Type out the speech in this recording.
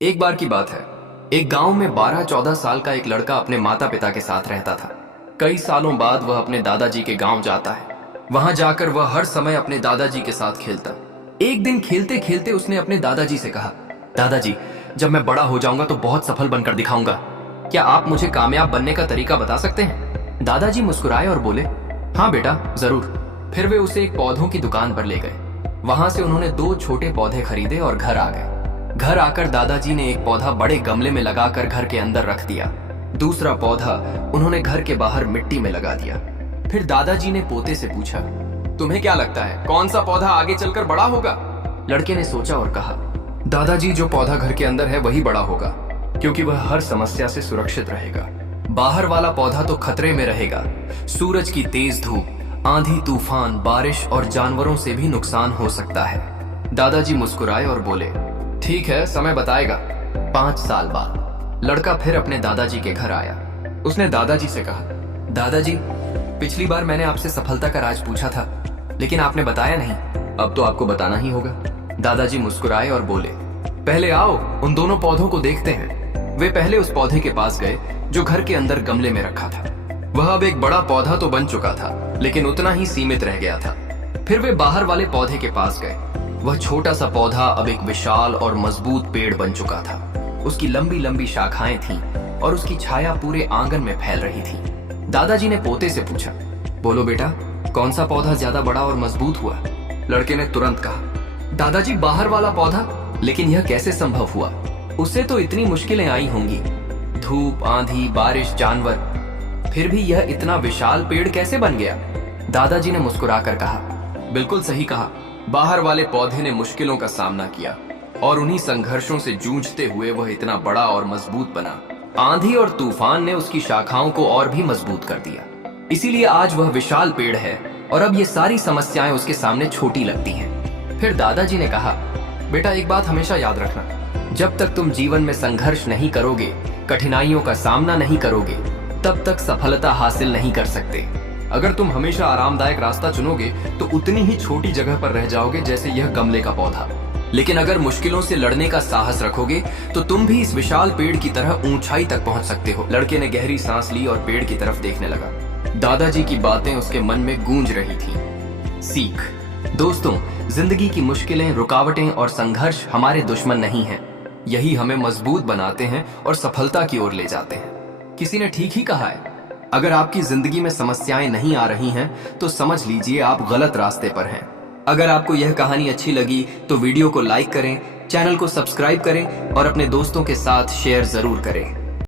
एक बार की बात है, एक गांव में 12-14 साल का एक लड़का अपने माता पिता के साथ रहता था। कई सालों बाद वह अपने दादाजी के गांव जाता है। वहां जाकर वह हर समय अपने दादाजी के साथ खेलता। एक दिन खेलते खेलते उसने अपने दादाजी से कहा, दादाजी, जब मैं बड़ा हो जाऊंगा तो बहुत सफल बनकर दिखाऊंगा। क्या आप मुझे कामयाब बनने का तरीका बता सकते हैं? दादाजी मुस्कुराए और बोले, हाँ बेटा, जरूर। फिर वे उसे एक पौधों की दुकान पर ले गए। वहां से उन्होंने 2 छोटे पौधे खरीदे और घर आ गए। घर आकर दादाजी ने एक पौधा बड़े गमले में लगाकर घर के अंदर रख दिया। दूसरा पौधा उन्होंने घर के बाहर मिट्टी में लगा दिया। फिर दादाजी ने पोते से पूछा, तुम्हें क्या लगता है कौन सा पौधा आगे चलकर बड़ा होगा? लड़के ने सोचा और कहा, दादाजी, जो पौधा घर के अंदर है वही बड़ा होगा, क्योंकि वह हर समस्या से सुरक्षित रहेगा। बाहर वाला पौधा तो खतरे में रहेगा। सूरज की तेज धूप, आंधी तूफान, बारिश और जानवरों से भी नुकसान हो सकता है। दादाजी मुस्कुराए और बोले, ठीक है, समय बताएगा। 5 साल बाद लड़का फिर अपने दादाजी के घर आया। उसने दादाजी से कहा, दादाजी, पिछली बार मैंने आपसे सफलता का राज पूछा था, लेकिन आपने बताया नहीं। अब तो आपको बताना ही होगा। दादाजी मुस्कुराए और बोले, पहले आओ उन दोनों पौधों को देखते हैं। वे पहले उस पौधे के पास गए जो घर के अंदर गमले में रखा था। वह अब एक बड़ा पौधा तो बन चुका था, लेकिन उतना ही सीमित रह गया था। फिर वे बाहर वाले पौधे के पास गए। वह छोटा सा पौधा अब एक विशाल और मजबूत पेड़ बन चुका था। उसकी लंबी लंबी शाखाएं थीं और उसकी छाया पूरे आंगन में फैल रही थी। दादाजी ने पोते से पूछा, बोलो बेटा, कौन सा पौधा ज्यादा बड़ा और मजबूत हुआ? लड़के ने तुरंत कहा, दादाजी, बाहर वाला पौधा। लेकिन यह कैसे संभव हुआ? उससे तो इतनी मुश्किलें आई होंगी, धूप, आंधी, बारिश, जानवर। फिर भी यह इतना विशाल पेड़ कैसे बन गया? दादाजी ने मुस्कुराकर कहा, बिल्कुल सही कहा। बाहर वाले पौधे ने मुश्किलों का सामना किया और उन्हीं संघर्षों से जूझते हुए वह इतना बड़ा और मजबूत बना। आंधी और तूफान ने उसकी शाखाओं को और भी मजबूत कर दिया। इसीलिए आज वह विशाल पेड़ है और अब ये सारी समस्याएं उसके सामने छोटी लगती हैं। फिर दादाजी ने कहा, बेटा, एक बात हमेशा याद रखना, जब तक तुम जीवन में संघर्ष नहीं करोगे, कठिनाइयों का सामना नहीं करोगे, तब तक सफलता हासिल नहीं कर सकते। अगर तुम हमेशा आरामदायक रास्ता चुनोगे तो उतनी ही छोटी जगह पर रह जाओगे जैसे यह गमले का पौधा। लेकिन अगर मुश्किलों से लड़ने का साहस रखोगे तो तुम भी इस विशाल पेड़ की तरह ऊंचाई तक पहुंच सकते हो। लड़के ने गहरी सांस ली और पेड़ की तरफ देखने लगा। दादाजी की बातें उसके मन में गूंज रही थी। सीख, दोस्तों, जिंदगी की मुश्किलें, रुकावटें और संघर्ष हमारे दुश्मन नहीं हैं। यही हमें मजबूत बनाते हैं और सफलता की ओर ले जाते हैं। किसी ने ठीक ही कहा है, अगर आपकी जिंदगी में समस्याएं नहीं आ रही हैं तो समझ लीजिए आप गलत रास्ते पर हैं। अगर आपको यह कहानी अच्छी लगी तो वीडियो को लाइक करें, चैनल को सब्सक्राइब करें और अपने दोस्तों के साथ शेयर जरूर करें।